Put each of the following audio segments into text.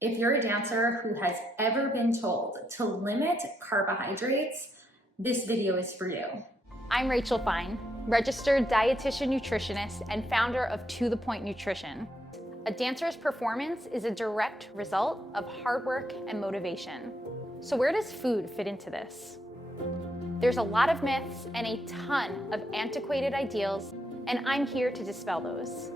If you're a dancer who has ever been told to limit carbohydrates, this video is for you. I'm Rachel Fine, registered dietitian nutritionist and founder of To The Point Nutrition. A dancer's performance is a direct result of hard work and motivation. So where does food fit into this? There's a lot of myths and a ton of antiquated ideals, and I'm here to dispel those.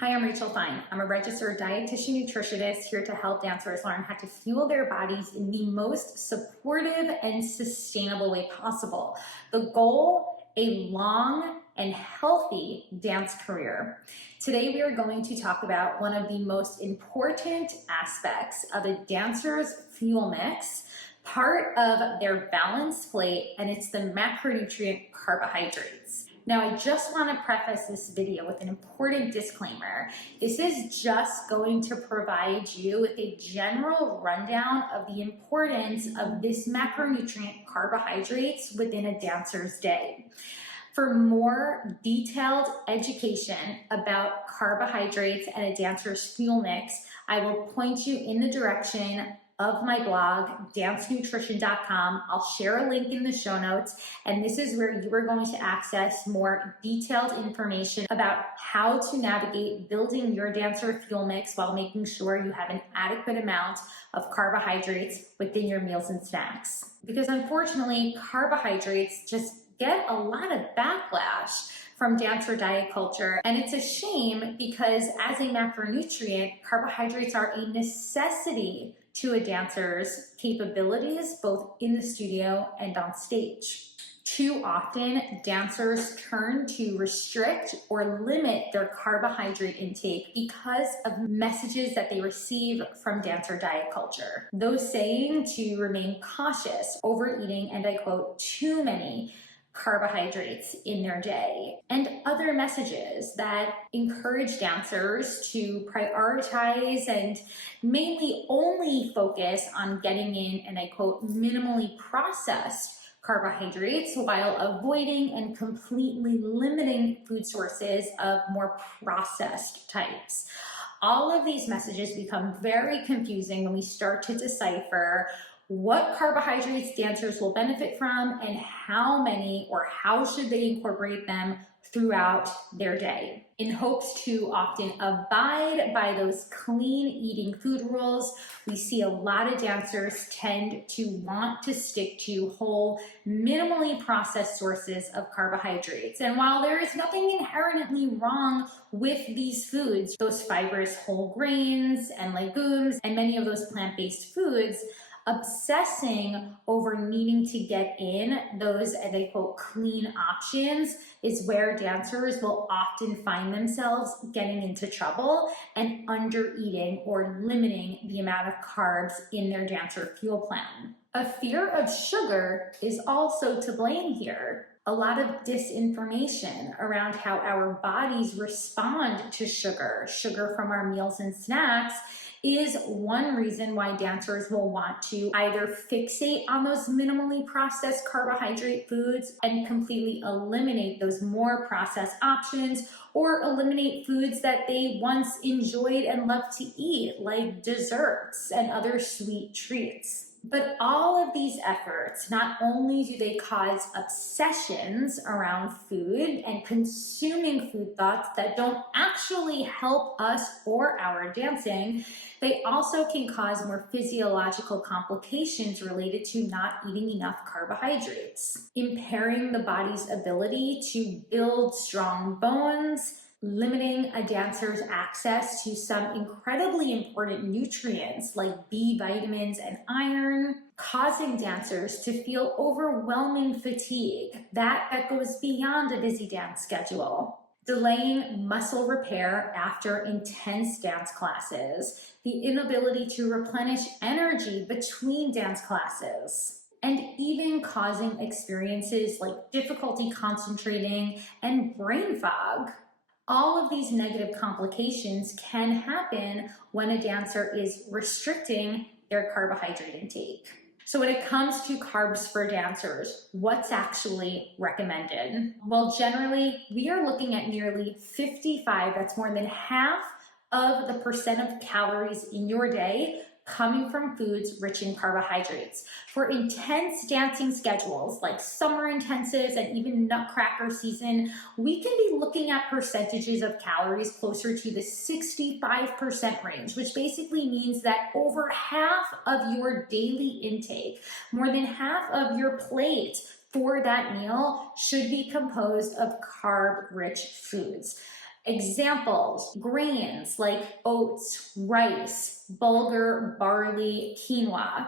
Hi, I'm Rachel Fine. I'm a registered dietitian nutritionist here to help dancers learn how to fuel their bodies in the most supportive and sustainable way possible. The goal, a long and healthy dance career. Today we are going to talk about one of the most important aspects of a dancer's fuel mix, part of their balanced plate, and it's the macronutrient carbohydrates. Now, I just want to preface this video with an important disclaimer. This is just going to provide you with a general rundown of the importance of this macronutrient carbohydrates within a dancer's day. For more detailed education about carbohydrates and a dancer's fuel mix, I will point you in the direction of my blog, dancenutrition.com. I'll share a link in the show notes, and this is where you are going to access more detailed information about how to navigate building your dancer fuel mix while making sure you have an adequate amount of carbohydrates within your meals and snacks. Because unfortunately, carbohydrates just get a lot of backlash from dancer diet culture. And it's a shame because as a macronutrient, carbohydrates are a necessity to a dancer's capabilities, both in the studio and on stage. Too often, dancers turn to restrict or limit their carbohydrate intake because of messages that they receive from dancer diet culture. Those saying to remain cautious, overeating, and I quote, too many carbohydrates in their day, and other messages that encourage dancers to prioritize and mainly only focus on getting in, and I quote, minimally processed carbohydrates while avoiding and completely limiting food sources of more processed types. All of these messages become very confusing when we start to decipher what carbohydrates dancers will benefit from and how many or how should they incorporate them throughout their day. In hopes to often abide by those clean eating food rules, we see a lot of dancers tend to want to stick to whole, minimally processed sources of carbohydrates. And while there is nothing inherently wrong with these foods, those fibrous whole grains and legumes and many of those plant-based foods, obsessing over needing to get in those, and I quote, clean options is where dancers will often find themselves getting into trouble and under eating or limiting the amount of carbs in their dancer fuel plan. A fear of sugar is also to blame here. A lot of disinformation around how our bodies respond to sugar from our meals and snacks is one reason why dancers will want to either fixate on those minimally processed carbohydrate foods and completely eliminate those more processed options, or eliminate foods that they once enjoyed and loved to eat, like desserts and other sweet treats. But all of these efforts, not only do they cause obsessions around food and consuming food thoughts that don't actually help us or our dancing, they also can cause more physiological complications related to not eating enough carbohydrates, impairing the body's ability to build strong bones, limiting a dancer's access to some incredibly important nutrients like B vitamins and iron, causing dancers to feel overwhelming fatigue that goes beyond a busy dance schedule, delaying muscle repair after intense dance classes, the inability to replenish energy between dance classes, and even causing experiences like difficulty concentrating and brain fog. All of these negative complications can happen when a dancer is restricting their carbohydrate intake. So when it comes to carbs for dancers, what's actually recommended? Well, generally, we are looking at nearly 55, that's more than half of the percent of calories in your day coming from foods rich in carbohydrates. For intense dancing schedules like summer intensives and even nutcracker season, we can be looking at percentages of calories closer to the 65% range, which basically means that over half of your daily intake, more than half of your plate for that meal, should be composed of carb-rich foods. Examples: grains like oats, rice, bulgur, barley, quinoa.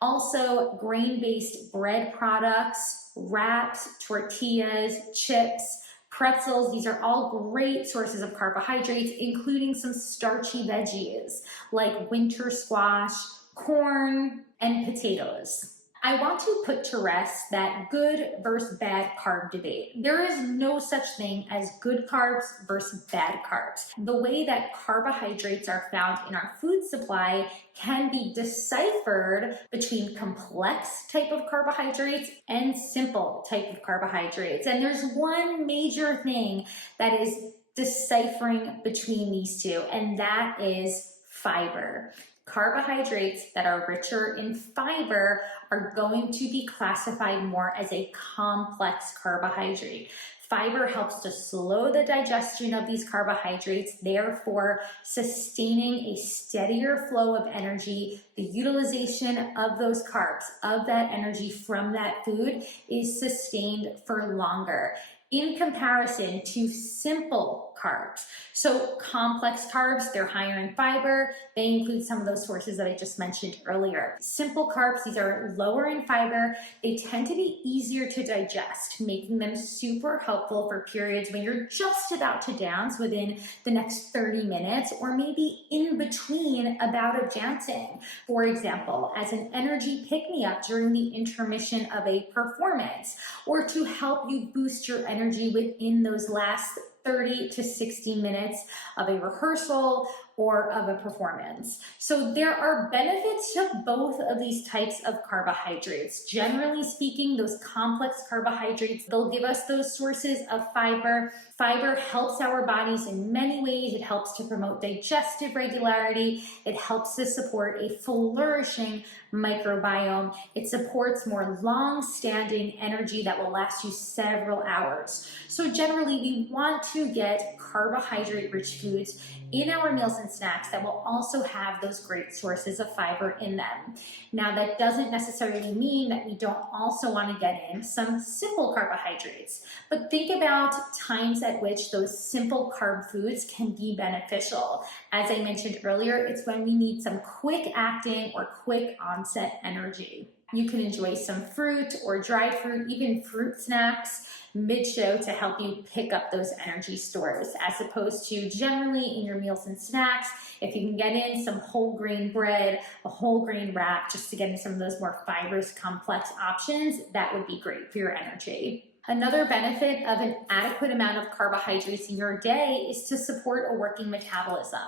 Also, grain-based bread products, wraps, tortillas, chips, pretzels. These are all great sources of carbohydrates, including some starchy veggies like winter squash, corn, and potatoes. I want to put to rest that good versus bad carb debate. There is no such thing as good carbs versus bad carbs. The way that carbohydrates are found in our food supply can be deciphered between complex type of carbohydrates and simple type of carbohydrates. And there's one major thing that is deciphering between these two, and that is fiber. Carbohydrates that are richer in fiber are going to be classified more as a complex carbohydrate. Fiber helps to slow the digestion of these carbohydrates, therefore sustaining a steadier flow of energy. The utilization of those carbs, of that energy from that food, is sustained for longer in comparison to simple carbs. So complex carbs, they're higher in fiber. They include some of those sources that I just mentioned earlier. Simple carbs, these are lower in fiber. They tend to be easier to digest, making them super helpful for periods when you're just about to dance within the next 30 minutes, or maybe in between a bout of dancing. For example, as an energy pick-me-up during the intermission of a performance, or to help you boost your energy within those last 30 to 60 minutes of a rehearsal or of a performance. So there are benefits to both of these types of carbohydrates. Generally speaking, those complex carbohydrates, they'll give us those sources of fiber. Fiber helps our bodies in many ways. It helps to promote digestive regularity. It helps to support a flourishing microbiome. It supports more long-standing energy that will last you several hours. So generally, we want to get carbohydrate-rich foods in our meals and snacks that will also have those great sources of fiber in them. Now, that doesn't necessarily mean that we don't also want to get in some simple carbohydrates, but think about times at which those simple carb foods can be beneficial. As I mentioned earlier, it's when we need some quick acting or quick onset energy. You can enjoy some fruit or dried fruit, even fruit snacks mid-show to help you pick up those energy stores, as opposed to generally in your meals and snacks. If you can get in some whole grain bread, a whole grain wrap, just to get in some of those more fibrous, complex options, that would be great for your energy. Another benefit of an adequate amount of carbohydrates in your day is to support a working metabolism.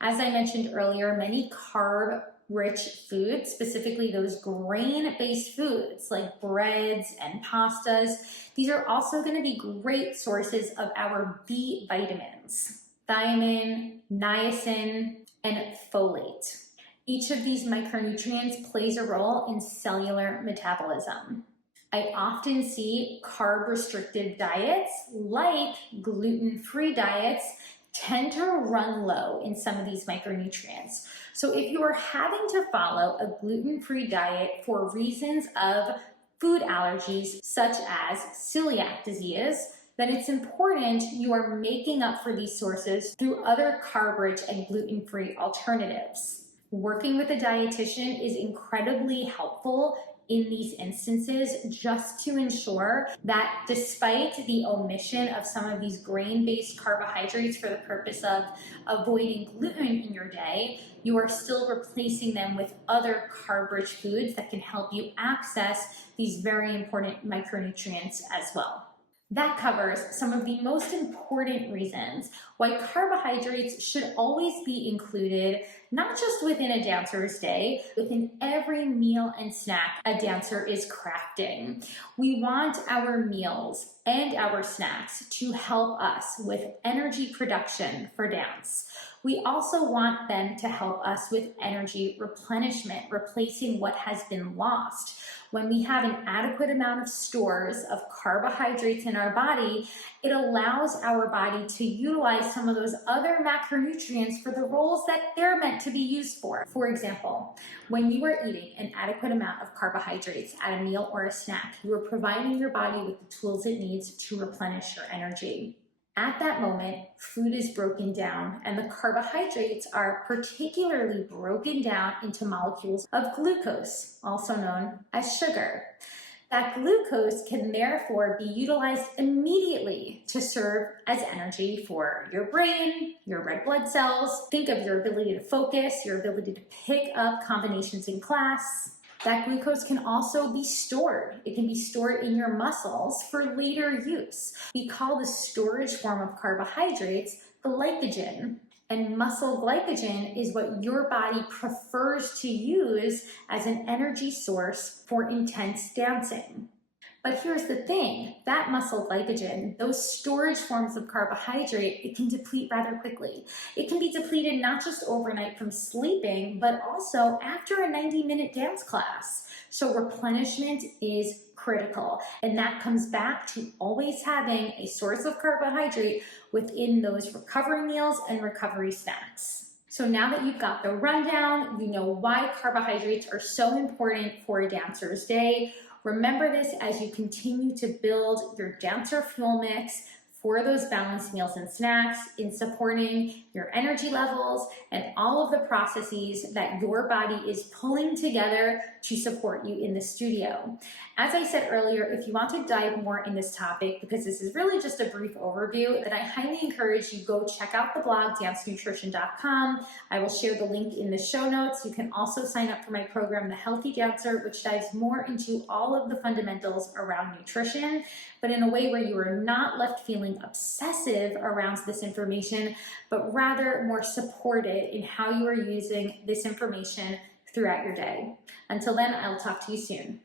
As I mentioned earlier, many carb-rich foods, specifically those grain-based foods like breads and pastas, these are also going to be great sources of our B vitamins: thiamine, niacin, and folate. Each of these micronutrients plays a role in cellular metabolism. I often see carb-restricted diets, like gluten-free diets, tend to run low in some of these micronutrients. So if you are having to follow a gluten-free diet for reasons of food allergies, such as celiac disease, then it's important you are making up for these sources through other carb-rich and gluten-free alternatives. Working with a dietitian is incredibly helpful in these instances, just to ensure that despite the omission of some of these grain-based carbohydrates for the purpose of avoiding gluten in your day, you are still replacing them with other carb-rich foods that can help you access these very important micronutrients as well. That covers some of the most important reasons why carbohydrates should always be included, not just within a dancer's day, within every meal and snack a dancer is crafting. We want our meals and our snacks to help us with energy production for dance. We also want them to help us with energy replenishment, replacing what has been lost. When we have an adequate amount of stores of carbohydrates in our body, it allows our body to utilize some of those other macronutrients for the roles that they're meant to be used for. For example, when you are eating an adequate amount of carbohydrates at a meal or a snack, you are providing your body with the tools it needs to replenish your energy. At that moment, food is broken down, and the carbohydrates are particularly broken down into molecules of glucose, also known as sugar. That glucose can therefore be utilized immediately to serve as energy for your brain, your red blood cells. Think of your ability to focus, your ability to pick up combinations in class. That glucose can also be stored. It can be stored in your muscles for later use. We call the storage form of carbohydrates glycogen. And muscle glycogen is what your body prefers to use as an energy source for intense dancing. But here's the thing, that muscle glycogen, those storage forms of carbohydrate, it can deplete rather quickly. It can be depleted not just overnight from sleeping, but also after a 90-minute dance class. So replenishment is critical. And that comes back to always having a source of carbohydrate within those recovery meals and recovery snacks. So now that you've got the rundown, you know why carbohydrates are so important for a dancer's day. Remember this as you continue to build your dancer fuel mix for those balanced meals and snacks in supporting your energy levels and all of the processes that your body is pulling together to support you in the studio. As I said earlier, if you want to dive more in this topic, because this is really just a brief overview, then I highly encourage you go check out the blog, dancenutrition.com. I will share the link in the show notes. You can also sign up for my program, The Healthy Dancer, which dives more into all of the fundamentals around nutrition, but in a way where you are not left feeling obsessive around this information, but rather more supported in how you are using this information throughout your day. Until then, I'll talk to you soon.